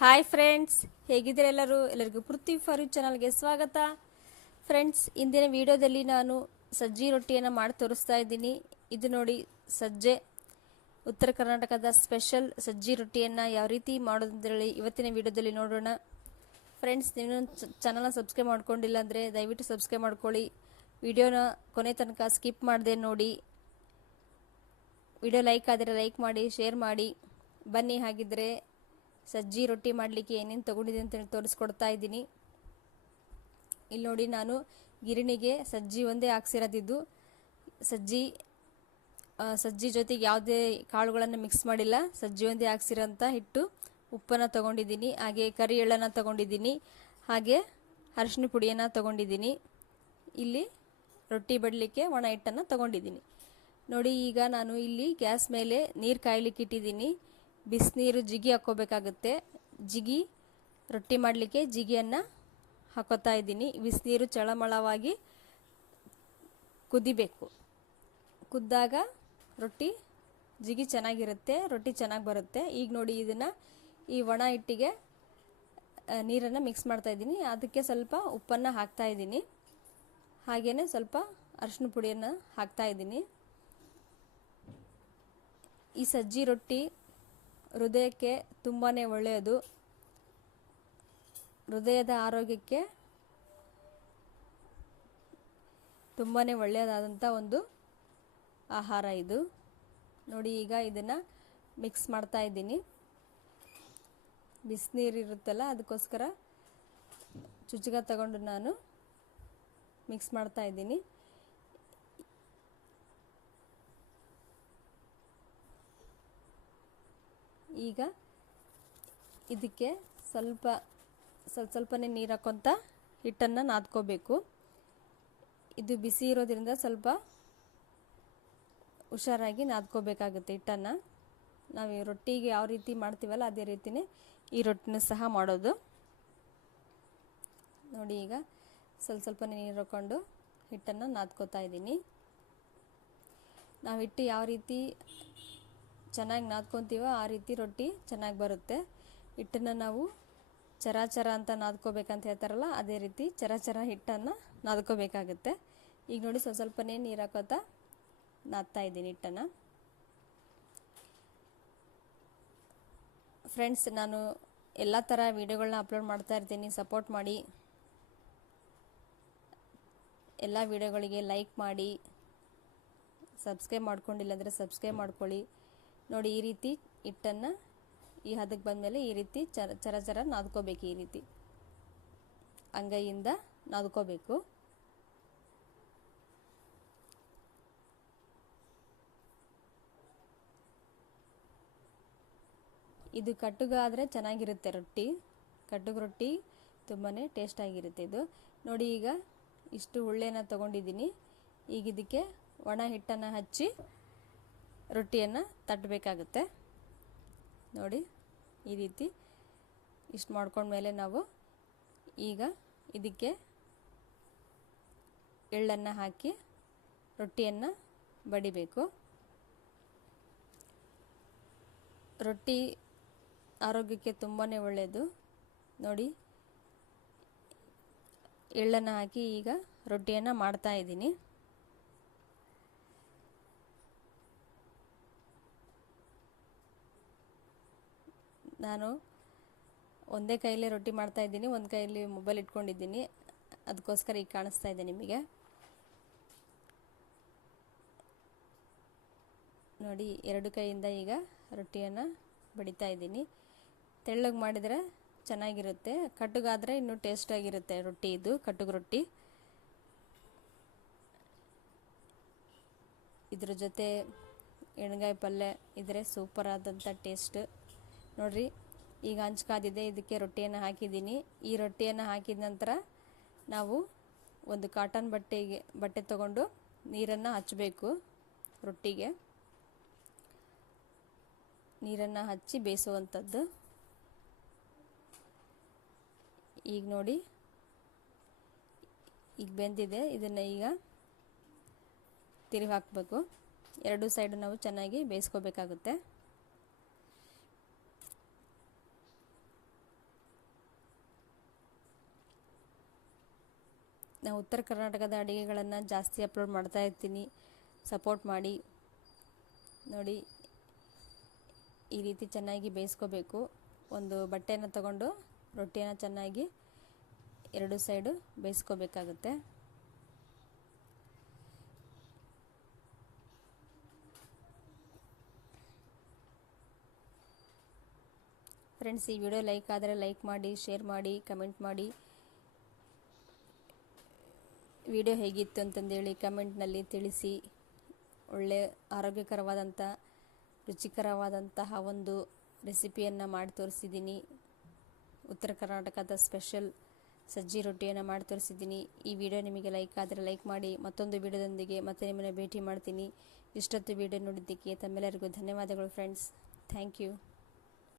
Hi friends ಹೇಗಿದ್ದೀರಾ ಎಲ್ಲರೂ? ಎಲ್ಲರಿಗೂ ಪೃಥ್ವಿ ಫಾರು ಚಾನಲ್ಗೆ ಸ್ವಾಗತ. ಫ್ರೆಂಡ್ಸ್ ಇಂದಿನ ವಿಡಿಯೋದಲ್ಲಿ ನಾನು ಸಜ್ಜಿ ರೊಟ್ಟಿಯನ್ನು ಮಾಡಿ ತೋರಿಸ್ತಾ ಇದ್ದೀನಿ. ಇದು ನೋಡಿ ಸಜ್ಜೆ. ಉತ್ತರ ಕರ್ನಾಟಕದ ಸ್ಪೆಷಲ್ ಸಜ್ಜಿ ರೊಟ್ಟಿಯನ್ನು ಯಾವ ರೀತಿ ಮಾಡೋದ್ರಲ್ಲಿ ಇವತ್ತಿನ ವಿಡಿಯೋದಲ್ಲಿ ನೋಡೋಣ. ಫ್ರೆಂಡ್ಸ್ ನೀವು ಚಾನಲ್ನ ಸಬ್ಸ್ಕ್ರೈಬ್ ಮಾಡ್ಕೊಂಡಿಲ್ಲ ಅಂದರೆ ದಯವಿಟ್ಟು ಸಬ್ಸ್ಕ್ರೈಬ್ ಮಾಡ್ಕೊಳ್ಳಿ. ವಿಡಿಯೋನ ಕೊನೆ ತನಕ ಸ್ಕಿಪ್ ಮಾಡದೆ ನೋಡಿ. ವಿಡಿಯೋ ಲೈಕ್ ಆದರೆ ಲೈಕ್ ಮಾಡಿ ಶೇರ್ ಮಾಡಿ. ಬನ್ನಿ ಹಾಗಿದ್ರೆ. ಸಜ್ಜಿ ರೊಟ್ಟಿ ಮಾಡಲಿಕ್ಕೆ ಏನೇನು ತೊಗೊಂಡಿದ್ದೀನಿ ಅಂತೇಳಿ ತೋರಿಸ್ಕೊಡ್ತಾ ಇದ್ದೀನಿ. ಇಲ್ಲಿ ನೋಡಿ ನಾನು ಗಿರಣಿಗೆ ಸಜ್ಜಿ ಒಂದೇ ಹಾಕ್ಸಿರೋದಿದ್ದು. ಸಜ್ಜಿ ಸಜ್ಜಿ ಜೊತೆಗೆ ಯಾವುದೇ ಕಾಳುಗಳನ್ನು ಮಿಕ್ಸ್ ಮಾಡಿಲ್ಲ. ಸಜ್ಜಿ ಒಂದೇ ಹಾಕ್ಸಿರೋಂಥ ಹಿಟ್ಟು ಉಪ್ಪನ್ನು ತೊಗೊಂಡಿದ್ದೀನಿ, ಹಾಗೆ ಕರಿ ಎಳ್ಳನ್ನು ತೊಗೊಂಡಿದ್ದೀನಿ, ಹಾಗೆ ಅರಿಶಿನ ಪುಡಿಯನ್ನು ತೊಗೊಂಡಿದ್ದೀನಿ. ಇಲ್ಲಿ ರೊಟ್ಟಿ ಬಡಲಿಕ್ಕೆ ಒಣ ಹಿಟ್ಟನ್ನು ತೊಗೊಂಡಿದ್ದೀನಿ. ನೋಡಿ ಈಗ ನಾನು ಇಲ್ಲಿ ಗ್ಯಾಸ್ ಮೇಲೆ ನೀರು ಕಾಯಲಿಕ್ಕೆ ಇಟ್ಟಿದ್ದೀನಿ. ಬಿಸಿನೀರು ಜಿಗಿ ಹಾಕೋಬೇಕಾಗುತ್ತೆ. ಜಿಗಿ, ರೊಟ್ಟಿ ಮಾಡಲಿಕ್ಕೆ ಜಿಗಿಯನ್ನು ಹಾಕೋತಾ ಇದ್ದೀನಿ. ಬಿಸಿನೀರು ಚಳಮಳವಾಗಿ ಕುದಿಬೇಕು. ಕುದ್ದಾಗ ರೊಟ್ಟಿ ಜಿಗಿ ಚೆನ್ನಾಗಿರುತ್ತೆ, ರೊಟ್ಟಿ ಚೆನ್ನಾಗಿ ಬರುತ್ತೆ. ಈಗ ನೋಡಿ ಇದನ್ನು ಈ ಒಣ ಹಿಟ್ಟಿಗೆ ನೀರನ್ನು ಮಿಕ್ಸ್ ಮಾಡ್ತಾ ಇದ್ದೀನಿ. ಅದಕ್ಕೆ ಸ್ವಲ್ಪ ಉಪ್ಪನ್ನು ಹಾಕ್ತಾ ಇದ್ದೀನಿ. ಹಾಗೆಯೇ ಸ್ವಲ್ಪ ಅರಿಶಿನ ಪುಡಿಯನ್ನು ಹಾಕ್ತಾ ಇದ್ದೀನಿ. ಈ ಸಜ್ಜಿ ರೊಟ್ಟಿ ಹೃದಯಕ್ಕೆ ತುಂಬಾ ಒಳ್ಳೆಯದು. ಹೃದಯದ ಆರೋಗ್ಯಕ್ಕೆ ತುಂಬಾ ಒಳ್ಳೆಯದಾದಂಥ ಒಂದು ಆಹಾರ ಇದು. ನೋಡಿ, ಈಗ ಇದನ್ನು ಮಿಕ್ಸ್ ಮಾಡ್ತಾ ಇದ್ದೀನಿ. ಬಿಸಿನೀರು ಇರುತ್ತಲ್ಲ, ಅದಕ್ಕೋಸ್ಕರ ಚುಚ್ಚಗ ತಗೊಂಡು ನಾನು ಮಿಕ್ಸ್ ಮಾಡ್ತಾ ಇದ್ದೀನಿ. ಈಗ ಇದಕ್ಕೆ ಸ್ವಲ್ಪ ಸ್ವಲ್ಪ ಸ್ವಲ್ಪನೇ ನೀರು ಹಾಕ್ಕೊತ ಹಿಟ್ಟನ್ನು ನಾದ್ಕೋಬೇಕು. ಇದು ಬಿಸಿ ಇರೋದ್ರಿಂದ ಸ್ವಲ್ಪ ಹುಷಾರಾಗಿ ನಾದ್ಕೋಬೇಕಾಗುತ್ತೆ ಹಿಟ್ಟನ್ನು. ನಾವು ಈ ರೊಟ್ಟಿಗೆ ಯಾವ ರೀತಿ ಮಾಡ್ತೀವಲ್ಲ ಅದೇ ರೀತಿಯೇ ಈ ರೊಟ್ಟಿನ ಸಹ ಮಾಡೋದು. ನೋಡಿ ಈಗ ಸ್ವಲ್ಪ ಸ್ವಲ್ಪನೇ ನೀರು ಹಾಕ್ಕೊಂಡು ಹಿಟ್ಟನ್ನು ನಾದ್ಕೋತಾ ಇದ್ದೀನಿ. ನಾವು ಹಿಟ್ಟು ಯಾವ ರೀತಿ ಚೆನ್ನಾಗಿ ನಾದ್ಕೊತೀವೋ ಆ ರೀತಿ ರೊಟ್ಟಿ ಚೆನ್ನಾಗಿ ಬರುತ್ತೆ. ಹಿಟ್ಟನ್ನು ನಾವು ಚರಾಚರ ಅಂತ ನಾದ್ಕೋಬೇಕಂತ ಹೇಳ್ತಾರಲ್ಲ, ಅದೇ ರೀತಿ ಚರಾಚರ ಹಿಟ್ಟನ್ನು ನಾದ್ಕೋಬೇಕಾಗುತ್ತೆ. ಈಗ ನೋಡಿ ಸ್ವಲ್ಪ ಸ್ವಲ್ಪನೇ ನೀರು ಹಾಕೋತಾ ನಾದ್ತಾ ಇದ್ದೀನಿ ಹಿಟ್ಟನ್ನು. ಫ್ರೆಂಡ್ಸ್ ನಾನು ಎಲ್ಲ ಥರ ವೀಡಿಯೋಗಳನ್ನ ಅಪ್ಲೋಡ್ ಮಾಡ್ತಾ ಇರ್ತೀನಿ. ಸಪೋರ್ಟ್ ಮಾಡಿ. ಎಲ್ಲ ವೀಡಿಯೋಗಳಿಗೆ ಲೈಕ್ ಮಾಡಿ. ಸಬ್ಸ್ಕ್ರೈಬ್ ಮಾಡ್ಕೊಂಡಿಲ್ಲ ಅಂದರೆ ಸಬ್ಸ್ಕ್ರೈಬ್ ಮಾಡ್ಕೊಳ್ಳಿ. ನೋಡಿ, ಈ ರೀತಿ ಹಿಟ್ಟನ್ನು ಈ ಹದಕ್ಕೆ ಬಂದಮೇಲೆ ಈ ರೀತಿ ಚರ ಚರ ನಾದ್ಕೋಬೇಕು ಈ ರೀತಿ. ಅಂಗೈಯಿಂದ ನಾದ್ಕೋಬೇಕು. ಇದು ಕಟ್ಟುಗಾದರೆ ಚೆನ್ನಾಗಿರುತ್ತೆ ರೊಟ್ಟಿ. ಕಟ್ಟುಗ ರೊಟ್ಟಿ ತುಂಬಾ ಟೇಸ್ಟಾಗಿರುತ್ತೆ ಇದು. ನೋಡಿ, ಈಗ ಇಷ್ಟು ಉಳ್ಳೆನ ತೊಗೊಂಡಿದ್ದೀನಿ. ಈಗ ಇದಕ್ಕೆ ಒಣ ಹಿಟ್ಟನ್ನು ಹಚ್ಚಿ ರೊಟ್ಟಿಯನ್ನು ತಟ್ಟಬೇಕಾಗುತ್ತೆ. ನೋಡಿ, ಈ ರೀತಿ ಇಷ್ಟು ಮಾಡ್ಕೊಂಡ್ಮೇಲೆ ನಾವು ಈಗ ಇದಕ್ಕೆ ಎಳ್ಳನ್ನು ಹಾಕಿ ರೊಟ್ಟಿಯನ್ನು ಬಡಿಬೇಕು. ರೊಟ್ಟಿ ಆರೋಗ್ಯಕ್ಕೆ ತುಂಬಾ ಒಳ್ಳೆಯದು. ನೋಡಿ, ಎಳ್ಳನ್ನು ಹಾಕಿ ಈಗ ರೊಟ್ಟಿಯನ್ನು ಮಾಡ್ತಾ ಇದ್ದೀನಿ. ನಾನು ಒಂದೇ ಕೈಯಲ್ಲಿ ರೊಟ್ಟಿ ಮಾಡ್ತಾ ಇದ್ದೀನಿ, ಒಂದು ಕೈಯಲ್ಲಿ ಮೊಬೈಲ್ ಇಟ್ಕೊಂಡಿದ್ದೀನಿ. ಅದಕ್ಕೋಸ್ಕರ ಈಗ ಕಾಣಿಸ್ತಾ ಇದೆ ನಿಮಗೆ. ನೋಡಿ, ಎರಡು ಕೈಯಿಂದ ಈಗ ರೊಟ್ಟಿಯನ್ನು ಬಡಿತಾ ಇದ್ದೀನಿ. ತೆಳ್ಳಗೆ ಮಾಡಿದರೆ ಚೆನ್ನಾಗಿರುತ್ತೆ. ಕಟ್ಟುಗಾದರೆ ಇನ್ನೂ ಟೇಸ್ಟಾಗಿರುತ್ತೆ ರೊಟ್ಟಿ ಇದು, ಕಟ್ಟುಗೆ ರೊಟ್ಟಿ. ಇದ್ರ ಜೊತೆ ಎಣ್ಗಾಯಿ ಪಲ್ಯ ಇದ್ರೆ ಸೂಪರ್ ಆದಂಥ ಟೇಸ್ಟ್ ನೋಡ್ರಿ, ಈಗ ಹಂಚ್ಕಾದಿದೆ ಇದಕ್ಕೆ ರೊಟ್ಟಿಯನ್ನು ಹಾಕಿದ್ದೀನಿ. ಈ ರೊಟ್ಟಿಯನ್ನು ಹಾಕಿದ ನಂತರ ನಾವು ಒಂದು ಕಾಟನ್ ಬಟ್ಟೆಗೆ, ಬಟ್ಟೆ ತಗೊಂಡು ನೀರನ್ನು ಹಚ್ಚಬೇಕು ರೊಟ್ಟಿಗೆ. ನೀರನ್ನು ಹಚ್ಚಿ ಬೇಯಿಸುವಂಥದ್ದು. ಈಗ ನೋಡಿ, ಈಗ ಬೆಂದಿದೆ. ಇದನ್ನು ಈಗ ತಿರುಗಿ ಹಾಕಬೇಕು ಎರಡು ಸೈಡು ನಾವು ಚೆನ್ನಾಗಿ ಬೇಯಿಸ್ಕೋಬೇಕಾಗುತ್ತೆ. ನಾವು ಉತ್ತರ ಕರ್ನಾಟಕದ ಅಡುಗೆಗಳನ್ನು ಜಾಸ್ತಿ ಅಪ್ಲೋಡ್ ಮಾಡ್ತಾ ಇರ್ತೀನಿ. ಸಪೋರ್ಟ್ ಮಾಡಿ. ನೋಡಿ, ಈ ರೀತಿ ಚೆನ್ನಾಗಿ ಬೇಯಿಸ್ಕೋಬೇಕು. ಒಂದು ಬಟ್ಟೆಯನ್ನು ತಗೊಂಡು ರೊಟ್ಟಿಯನ್ನು ಚೆನ್ನಾಗಿ ಎರಡು ಸೈಡು ಬೇಯಿಸ್ಕೋಬೇಕಾಗುತ್ತೆ. ಫ್ರೆಂಡ್ಸ್ ಈ ವಿಡಿಯೋ ಲೈಕ್ ಆದರೆ ಲೈಕ್ ಮಾಡಿ ಶೇರ್ ಮಾಡಿ ಕಮೆಂಟ್ ಮಾಡಿ. ವಿಡಿಯೋ ಹೇಗಿತ್ತು ಅಂತಂದೇಳಿ ಕಮೆಂಟ್ನಲ್ಲಿ ತಿಳಿಸಿ. ಒಳ್ಳೆ ಆರೋಗ್ಯಕರವಾದಂಥ, ರುಚಿಕರವಾದಂತಹ ಒಂದು ರೆಸಿಪಿಯನ್ನು ಮಾಡಿ ತೋರಿಸಿದ್ದೀನಿ. ಉತ್ತರ ಕರ್ನಾಟಕದ ಸ್ಪೆಷಲ್ ಸಜ್ಜಿ ರೊಟ್ಟಿಯನ್ನು ಮಾಡಿ ತೋರಿಸಿದ್ದೀನಿ. ಈ ವಿಡಿಯೋ ನಿಮಗೆ ಲೈಕ್ ಆದರೆ ಲೈಕ್ ಮಾಡಿ, ಮತ್ತೊಂದು ವಿಡಿಯೋದೊಂದಿಗೆ ಮತ್ತೆ ನಿಮ್ಮನ್ನು ಭೇಟಿ ಮಾಡ್ತೀನಿ. ಇಷ್ಟೊತ್ತು ವಿಡಿಯೋ ನೋಡಿದ್ದಕ್ಕೆ ತಮ್ಮೆಲ್ಲರಿಗೂ ಧನ್ಯವಾದಗಳು ಫ್ರೆಂಡ್ಸ್. Thank you.